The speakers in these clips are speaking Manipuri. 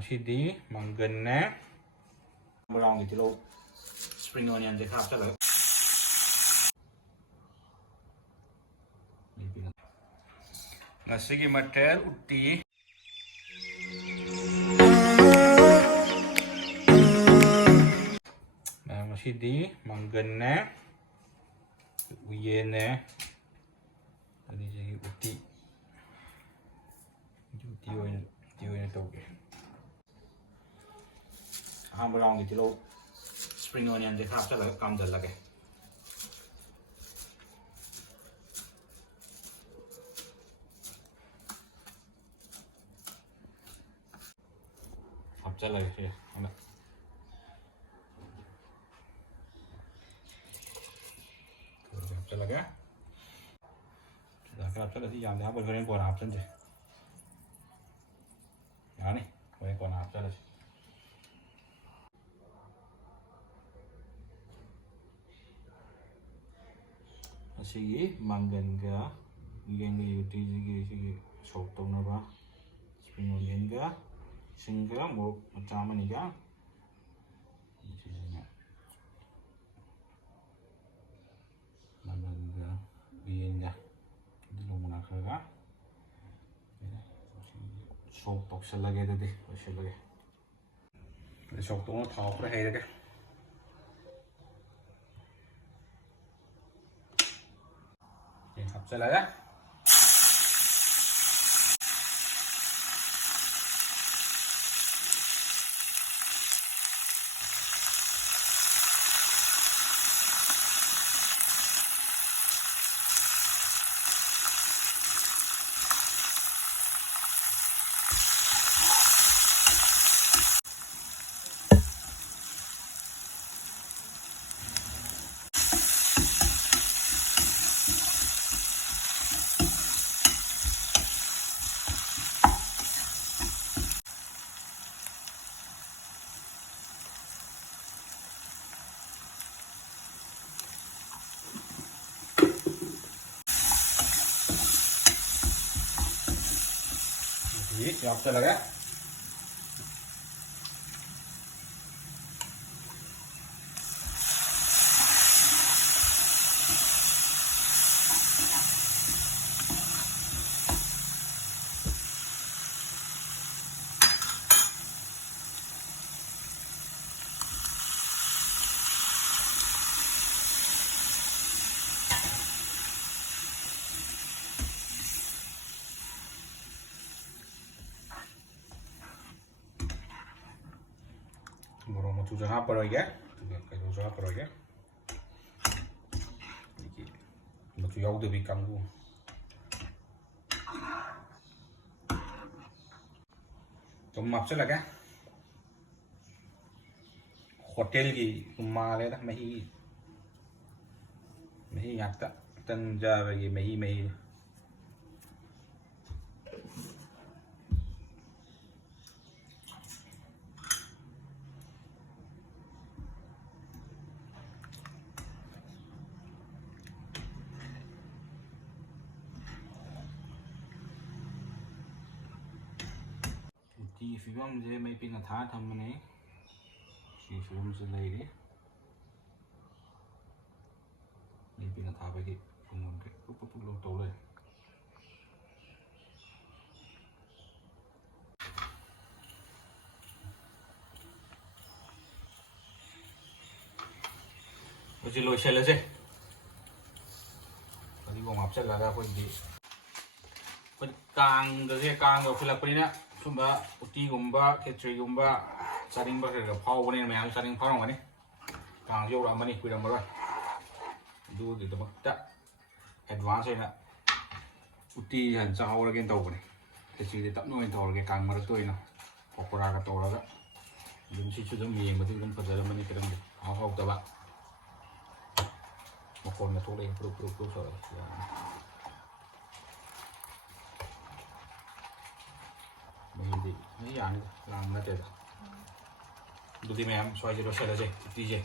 ꯃꯁꯤꯗꯤ ꯃꯪꯒꯟꯅꯦ ꯕ꯭ꯔꯥꯎꯟꯒꯤ ꯇꯤꯜꯍꯧ ꯁꯄ꯭ꯔꯤꯡ ꯑꯣꯅꯤꯌꯟꯁꯦ ꯈꯔ ꯍꯥꯞꯆꯜꯂꯒ ꯉꯁꯤꯒꯤ ꯃꯊꯦꯜ ꯎꯇꯤ ꯉꯁꯤꯗꯤ ꯃꯪꯒꯟꯅꯦ ꯎꯌꯦꯟꯅꯦ ꯑꯗꯒꯤ ꯎꯇꯤ ꯑꯣꯏꯅ ꯇꯧꯒꯦ ꯑꯍꯥꯟꯕ ꯔꯥꯎꯟꯒꯤ ꯇꯤꯜꯍꯧ ꯁꯄ꯭ꯔꯤꯡ ꯑꯣꯅꯤꯌꯟꯁꯦ ꯈꯔ ꯍꯥꯞꯆꯜꯂꯒ ꯀꯥꯝꯖꯜꯂꯒꯦ hapchalage sih enak hapchalage ya sudah hapchalage sih jangan dihapus goreng kuah hapchalage sih ya nih goreng kuah hapchalage ꯑꯁꯤꯒꯤ ꯃꯪꯒꯟꯒ ꯎꯌꯦꯟꯒ ꯎꯇꯤꯁꯤꯒꯤ ꯁꯣꯛ ꯇꯧꯅꯕ ꯁꯄ꯭ꯔꯤꯡ ꯑꯣꯅꯤꯌꯟꯒ ꯁꯤꯡꯒ ꯃꯣꯔꯣꯛ ꯃꯆꯥ ꯑꯃꯅꯤꯒ ꯁꯤꯁꯤꯅ ꯃꯪꯒꯟꯒ ꯎꯌꯦꯟꯒ ꯂꯣꯡꯅ ꯈꯔꯒ ꯁꯣꯛ ꯇꯧꯁꯜꯂꯒꯦ ꯑꯗꯨꯗꯤ ꯂꯣꯏꯁꯤꯜꯂꯒꯦ ꯁꯣꯛ ꯇꯧꯅ ꯊꯥꯎ ꯈꯔ ꯍꯩꯔꯒꯦ hapchalage hapchalage ꯃꯣꯔꯣꯛ ꯃꯆꯨꯁꯨ ꯍꯥꯞꯄꯔꯣꯏꯒꯦ ꯑꯗꯨꯒ ꯀꯩꯅꯣꯁꯨ ꯍꯥꯞꯄꯔꯣꯏꯒꯦ ꯑꯗꯒꯤ ꯃꯆꯨ ꯌꯥꯎꯗꯕꯤ ꯀꯥꯡꯕꯨ ꯊꯨꯝ ꯍꯥꯞꯆꯜꯂꯒꯦ ꯍꯣꯇꯦꯜꯒꯤ ꯃꯥꯜꯂꯦꯗ ꯃꯍꯤ ꯉꯥꯛꯇ ꯇꯟ ꯆꯥꯕꯒꯤ ꯃꯍꯤ ꯎꯇꯤ ꯐꯤꯕꯝꯁꯦ ꯃꯩ ꯄꯤꯛꯅ ꯊꯥꯔ ꯊꯝꯕꯅꯦ ꯁꯤ ꯐꯤꯕꯝꯁꯨ ꯂꯩꯔꯤ ꯃꯩ ꯄꯤꯛꯅ ꯊꯥꯕꯒꯤ ꯐꯨꯡꯒꯟ ꯄꯨꯛ ꯇꯧ ꯂꯩꯔꯦ ꯍꯧꯖꯤꯛ ꯂꯣꯏꯁꯤꯜꯂꯁꯦ ꯐꯗꯤꯒꯣꯝ ꯍꯥꯞꯆꯜꯂꯒ ꯑꯩꯈꯣꯏꯒꯤ ꯀꯥꯡꯒꯁꯦ ꯀꯥꯡ ꯌꯧꯁꯤꯜꯂꯛꯄꯅꯤꯅ ꯁꯨꯝꯕ ꯎꯇꯤꯒꯨꯝꯕ ꯈꯦꯆ꯭ꯔꯤꯒꯨꯝꯕ ꯆꯥꯅꯤꯡꯕ ꯈꯔ ꯐꯥꯎꯕꯅꯤꯅ ꯃꯌꯥꯝ ꯆꯥꯅꯤꯡ ꯐꯥꯎꯔꯝꯒꯅꯤ ꯀꯥꯡꯁꯨ ꯌꯧꯔꯛꯑꯃꯅꯤ ꯀꯨꯏꯔꯝꯃꯔꯣꯏ ꯑꯗꯨꯒꯤꯗꯃꯛꯇ ꯑꯦꯗꯚꯥꯟꯁ ꯑꯣꯏꯅ ꯎꯇꯤ ꯍꯥꯟꯅ ꯆꯥꯍꯧꯔꯒꯦꯅ ꯇꯧꯕꯅꯦ ꯈꯦꯆ꯭ꯔꯤꯗꯤ ꯇꯞꯅ ꯑꯣꯏꯅ ꯇꯧꯔꯒꯦ ꯀꯥꯡ ꯃꯔꯛꯇ ꯑꯣꯏꯅ ꯄꯀꯣꯔꯥꯒ ꯇꯧꯔꯒ ꯑꯗꯨꯝ ꯁꯤꯁꯨ ꯑꯗꯨꯝ ꯌꯦꯡꯕꯗꯤ ꯑꯗꯨꯝ ꯐꯖꯔꯝꯃꯅꯤ ꯈꯤꯇꯪꯗꯤ ꯍꯥꯎꯇꯕ ꯃꯈꯣꯟꯒ ꯊꯣꯛꯂꯛꯑꯦ ꯄꯨꯔꯨꯞ ꯇꯧꯔꯒ ꯃꯍꯤꯗꯤ ꯃꯍꯤ ꯌꯥꯅꯤꯗ ꯂꯥꯡ ꯅꯠꯇꯦꯗ ꯑꯗꯨꯗꯤ ꯃꯌꯥꯝ ꯁ꯭ꯋꯥꯏꯁꯦ ꯂꯣꯏꯁꯤꯜꯂꯁꯦ ꯎꯇꯤꯁꯦ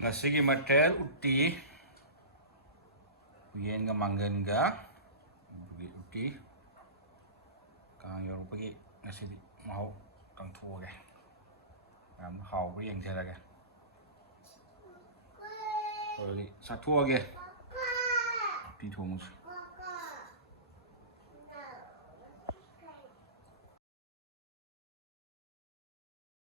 ꯉꯁꯤꯒꯤ ꯃꯊꯦꯜ ꯎꯇꯤ ꯎꯌꯦꯟꯒ ꯃꯪꯒꯟꯒ ꯑꯌꯨꯛꯀꯤ ꯀꯥꯡ ꯌꯧꯔꯛꯄꯒꯤ ꯉꯁꯤꯗꯤ ꯃꯍꯥꯎ ꯀꯪꯊꯣꯛꯑꯒꯦ ꯌꯥꯝꯅ ꯍꯥꯎꯕ꯭ꯔꯥ ꯌꯦꯡꯖꯔꯒꯦ ꯑꯗꯨꯗꯤ ꯆꯥꯊꯣꯛꯑꯒꯦ ꯎꯇꯤ ꯊꯣꯡꯕꯁꯨ